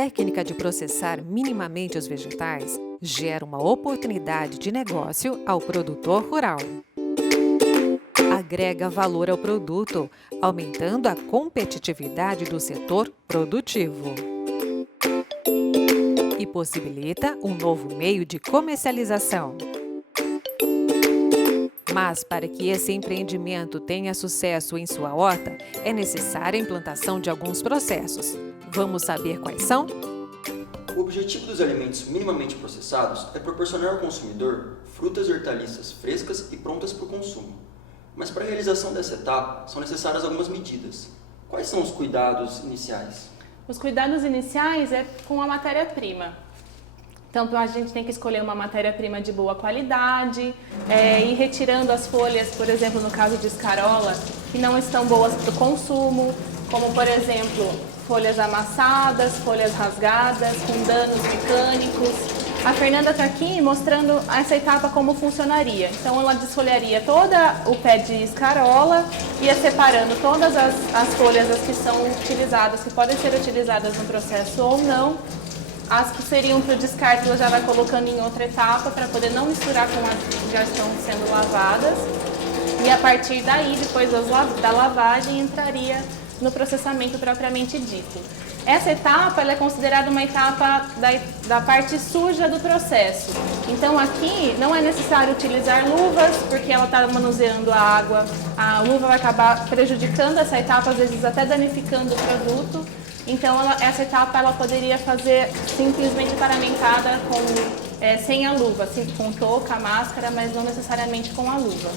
técnica de processar minimamente os vegetais gera uma oportunidade de negócio ao produtor rural. Agrega valor ao produto, aumentando a competitividade do setor produtivo. E possibilita um novo meio de comercialização. Mas para que esse empreendimento tenha sucesso em sua horta, é necessária a implantação de alguns processos. Vamos saber quais são? O objetivo dos alimentos minimamente processados é proporcionar ao consumidor frutas e hortaliças frescas e prontas para o consumo. Mas para a realização dessa etapa, são necessárias algumas medidas. Quais são os cuidados iniciais? Os cuidados iniciais é com a matéria-prima. Então, a gente tem que escolher uma matéria-prima de boa qualidade, ir retirando as folhas, por exemplo, no caso de escarola, que não estão boas para o consumo, como, por exemplo, folhas amassadas, folhas rasgadas, com danos mecânicos. A Fernanda está aqui mostrando essa etapa como funcionaria. Então, ela desfolharia todo o pé de escarola, ia separando todas as folhas as que são utilizadas, que podem ser utilizadas no processo ou não. As que seriam para o descarte, ela já vai colocando em outra etapa para poder não misturar com as que já estão sendo lavadas. E a partir daí, depois da lavagem, entraria no processamento propriamente dito. Essa etapa ela é considerada uma etapa da parte suja do processo. Então aqui não é necessário utilizar luvas, porque ela está manuseando a água. A luva vai acabar prejudicando essa etapa, às vezes até danificando o produto. Então essa etapa ela poderia fazer simplesmente paramentada sem a luva, assim, com touca, máscara, mas não necessariamente com a luva.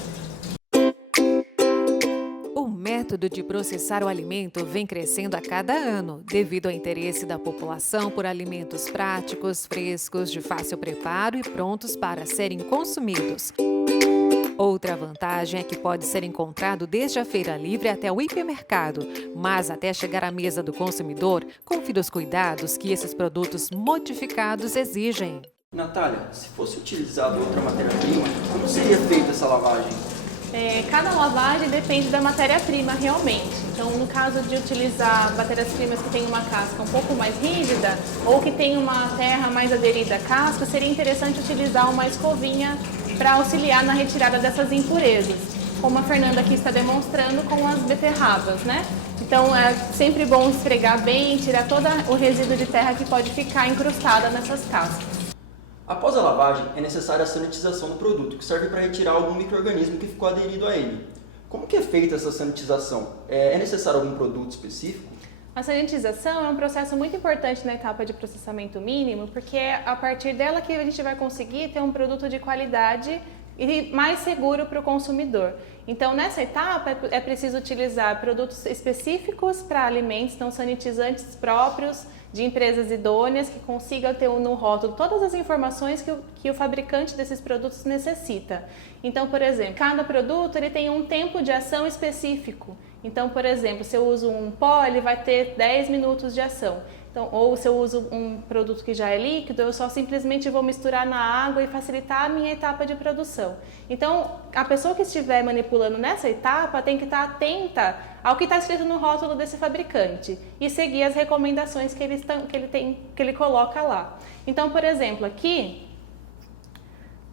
O método de processar o alimento vem crescendo a cada ano, devido ao interesse da população por alimentos práticos, frescos, de fácil preparo e prontos para serem consumidos. Outra vantagem é que pode ser encontrado desde a feira livre até o hipermercado, mas até chegar à mesa do consumidor, confira os cuidados que esses produtos modificados exigem. Natália, se fosse utilizada outra matéria-prima, como seria feita essa lavagem? Cada lavagem depende da matéria-prima realmente. Então, no caso de utilizar matérias-primas que têm uma casca um pouco mais rígida ou que tem uma terra mais aderida à casca, seria interessante utilizar uma escovinha para auxiliar na retirada dessas impurezas, como a Fernanda aqui está demonstrando com as beterrabas, né? Então, é sempre bom esfregar bem e tirar todo o resíduo de terra que pode ficar incrustada nessas cascas. Após a lavagem, é necessária a sanitização do produto, que serve para retirar algum micro-organismo que ficou aderido a ele. Como que é feita essa sanitização? É necessário algum produto específico? A sanitização é um processo muito importante na etapa de processamento mínimo, porque é a partir dela que a gente vai conseguir ter um produto de qualidade e mais seguro para o consumidor. Então, nessa etapa, é preciso utilizar produtos específicos para alimentos, então sanitizantes próprios de empresas idôneas que consigam ter no rótulo todas as informações que o fabricante desses produtos necessita. Então, por exemplo, cada produto ele tem um tempo de ação específico. Então, por exemplo, se eu uso um pó, ele vai ter 10 minutos de ação. Então, ou se eu uso um produto que já é líquido, eu só simplesmente vou misturar na água e facilitar a minha etapa de produção. Então, a pessoa que estiver manipulando nessa etapa tem que estar atenta ao que está escrito no rótulo desse fabricante e seguir as recomendações que ele coloca lá. Então, por exemplo, aqui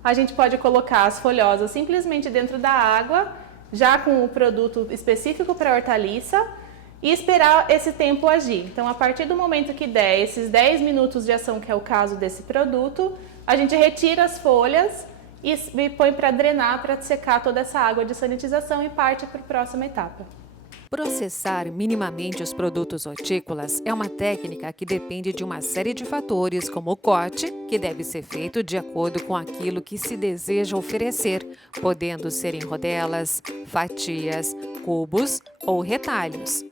a gente pode colocar as folhosas simplesmente dentro da água, já com o produto específico para hortaliça, e esperar esse tempo agir. Então, a partir do momento que der esses 10 minutos de ação, que é o caso desse produto, a gente retira as folhas e põe para drenar, para secar toda essa água de sanitização e parte para a próxima etapa. Processar minimamente os produtos hortícolas é uma técnica que depende de uma série de fatores, como o corte, que deve ser feito de acordo com aquilo que se deseja oferecer, podendo ser em rodelas, fatias, cubos ou retalhos.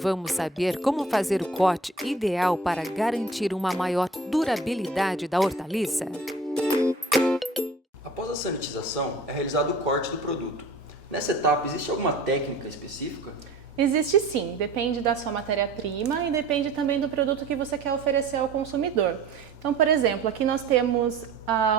Vamos saber como fazer o corte ideal para garantir uma maior durabilidade da hortaliça? Após a sanitização, é realizado o corte do produto. Nessa etapa, existe alguma técnica específica? Existe sim, depende da sua matéria-prima e depende também do produto que você quer oferecer ao consumidor. Então, por exemplo, aqui nós temos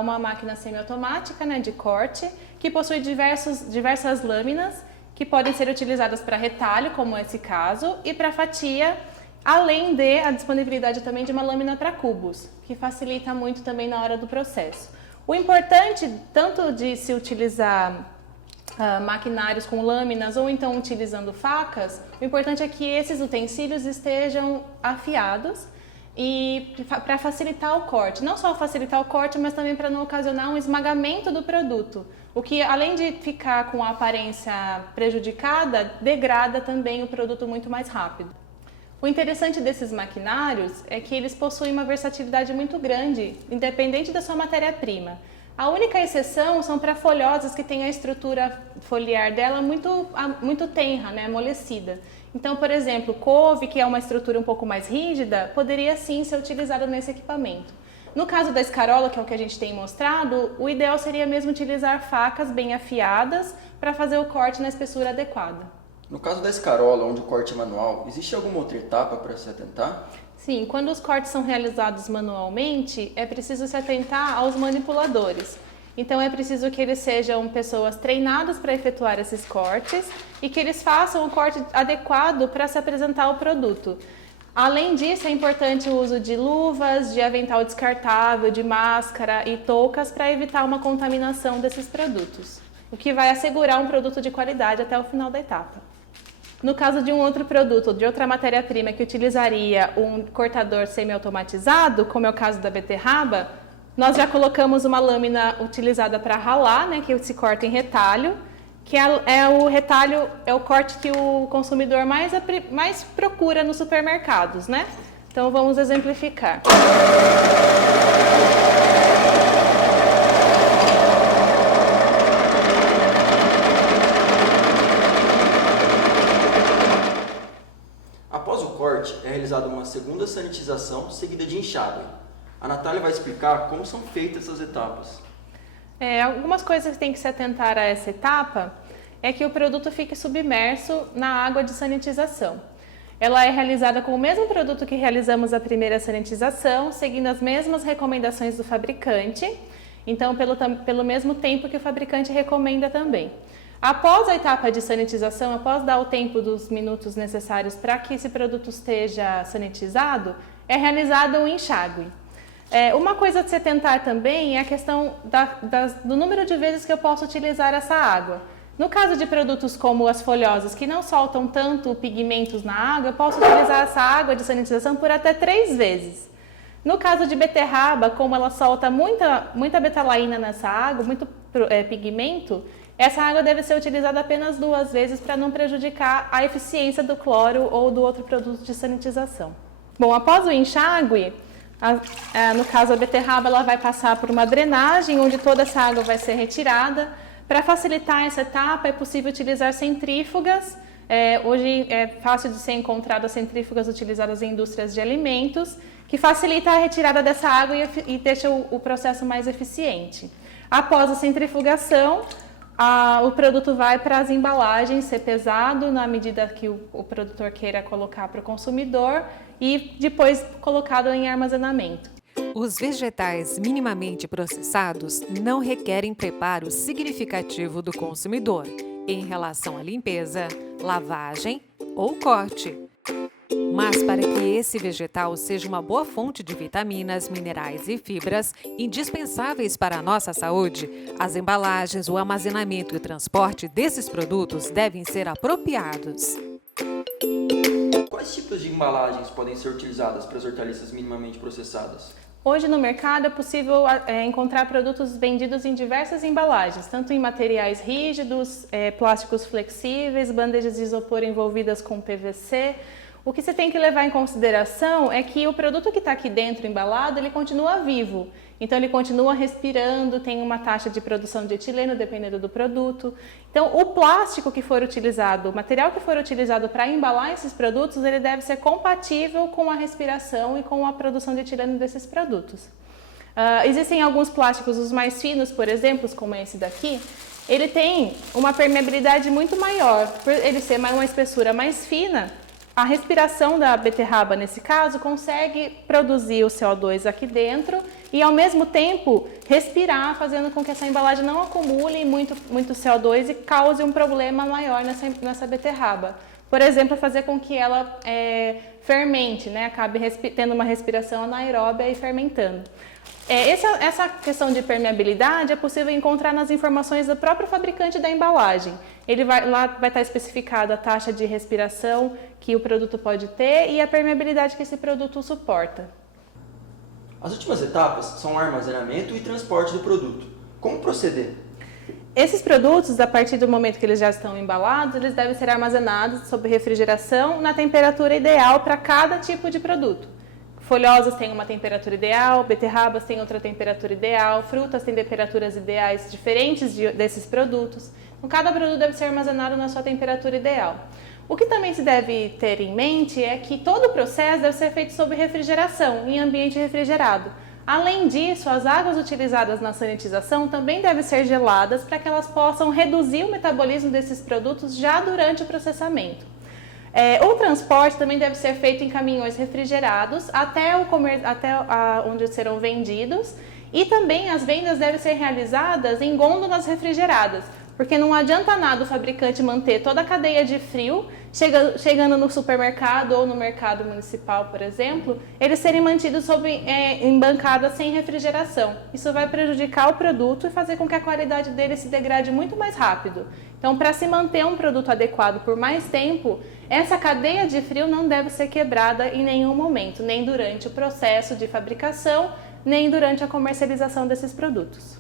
uma máquina semiautomática, né, de corte, que possui diversas lâminas que podem ser utilizadas para retalho, como esse caso, e para fatia além de a disponibilidade também de uma lâmina para cubos, que facilita muito também na hora do processo. O importante, tanto de se utilizar maquinários com lâminas ou então utilizando facas, o importante é que esses utensílios estejam afiados e para facilitar o corte. Não só facilitar o corte, mas também para não ocasionar um esmagamento do produto. O que, além de ficar com a aparência prejudicada, degrada também o produto muito mais rápido. O interessante desses maquinários é que eles possuem uma versatilidade muito grande, independente da sua matéria-prima. A única exceção são para folhosas que têm a estrutura foliar dela muito tenra, né, amolecida. Então, por exemplo, couve, que é uma estrutura um pouco mais rígida, poderia sim ser utilizada nesse equipamento. No caso da escarola, que é o que a gente tem mostrado, o ideal seria mesmo utilizar facas bem afiadas para fazer o corte na espessura adequada. No caso da escarola, onde o corte é manual, existe alguma outra etapa para se atentar? Sim, quando os cortes são realizados manualmente, é preciso se atentar aos manipuladores. Então é preciso que eles sejam pessoas treinadas para efetuar esses cortes e que eles façam o corte adequado para se apresentar o produto. Além disso, é importante o uso de luvas, de avental descartável, de máscara e toucas para evitar uma contaminação desses produtos, o que vai assegurar um produto de qualidade até o final da etapa. No caso de um outro produto, de outra matéria-prima que utilizaria um cortador semi-automatizado, como é o caso da beterraba, nós já colocamos uma lâmina utilizada para ralar, né, que se corta em retalho, que o retalho é o corte que o consumidor mais procura nos supermercados, né? Então vamos exemplificar. Após o corte, é realizada uma segunda sanitização seguida de enxágue. A Natália vai explicar como são feitas essas etapas. Algumas coisas que tem que se atentar a essa etapa é que o produto fique submerso na água de sanitização. Ela é realizada com o mesmo produto que realizamos a primeira sanitização, seguindo as mesmas recomendações do fabricante, então pelo mesmo tempo que o fabricante recomenda também. Após a etapa de sanitização, após dar o tempo dos minutos necessários para que esse produto esteja sanitizado, é realizado um enxágue. Uma coisa de se atentar também é a questão do número de vezes que eu posso utilizar essa água. No caso de produtos como as folhosas, que não soltam tanto pigmentos na água, eu posso utilizar essa água de sanitização por até 3 vezes. No caso de beterraba, como ela solta muita betalaína nessa água, muito pigmento, essa água deve ser utilizada apenas 2 vezes para não prejudicar a eficiência do cloro ou do outro produto de sanitização. Bom, após o enxágue, no caso a beterraba, ela vai passar por uma drenagem onde toda essa água vai ser retirada. Para facilitar essa etapa, é possível utilizar centrífugas. Hoje é fácil de ser encontrado as centrífugas utilizadas em indústrias de alimentos, que facilita a retirada dessa água e deixa o processo mais eficiente. Após a centrifugação, o produto vai para as embalagens ser pesado na medida que o produtor queira colocar para o consumidor e depois colocado em armazenamento. Os vegetais minimamente processados não requerem preparo significativo do consumidor em relação à limpeza, lavagem ou corte. Mas para que esse vegetal seja uma boa fonte de vitaminas, minerais e fibras indispensáveis para a nossa saúde, as embalagens, o armazenamento e o transporte desses produtos devem ser apropriados. Quais tipos de embalagens podem ser utilizadas para as hortaliças minimamente processadas? Hoje no mercado é possível encontrar produtos vendidos em diversas embalagens, tanto em materiais rígidos, plásticos flexíveis, bandejas de isopor envolvidas com PVC. O que você tem que levar em consideração é que o produto que está aqui dentro embalado, ele continua vivo. Então ele continua respirando, tem uma taxa de produção de etileno dependendo do produto. Então o plástico que for utilizado, o material que for utilizado para embalar esses produtos, ele deve ser compatível com a respiração e com a produção de etileno desses produtos. Existem alguns plásticos, os mais finos, por exemplo, como esse daqui, ele tem uma permeabilidade muito maior. Por ele ser uma espessura mais fina, a respiração da beterraba, nesse caso, consegue produzir o CO2 aqui dentro e, ao mesmo tempo, respirar, fazendo com que essa embalagem não acumule muito CO2 e cause um problema maior nessa beterraba. por exemplo, fazer com que ela fermente, né? Acabe tendo uma respiração anaeróbia e fermentando. Essa questão de permeabilidade é possível encontrar nas informações do próprio fabricante da embalagem. Lá vai estar especificada a taxa de respiração que o produto pode ter e a permeabilidade que esse produto suporta. As últimas etapas são o armazenamento e transporte do produto. Como proceder? Esses produtos, a partir do momento que eles já estão embalados, eles devem ser armazenados sob refrigeração na temperatura ideal para cada tipo de produto. Folhosas têm uma temperatura ideal, beterrabas têm outra temperatura ideal, frutas têm temperaturas ideais diferentes desses produtos. Então, cada produto deve ser armazenado na sua temperatura ideal. O que também se deve ter em mente é que todo o processo deve ser feito sob refrigeração, em ambiente refrigerado. Além disso, as águas utilizadas na sanitização também devem ser geladas para que elas possam reduzir o metabolismo desses produtos já durante o processamento. O transporte também deve ser feito em caminhões refrigerados até onde serão vendidos, e também as vendas devem ser realizadas em gôndolas refrigeradas, porque não adianta nada o fabricante manter toda a cadeia de frio, chegando no supermercado ou no mercado municipal, por exemplo, eles serem mantidos em bancadas sem refrigeração. Isso vai prejudicar o produto e fazer com que a qualidade dele se degrade muito mais rápido. Então, para se manter um produto adequado por mais tempo, essa cadeia de frio não deve ser quebrada em nenhum momento, nem durante o processo de fabricação, nem durante a comercialização desses produtos.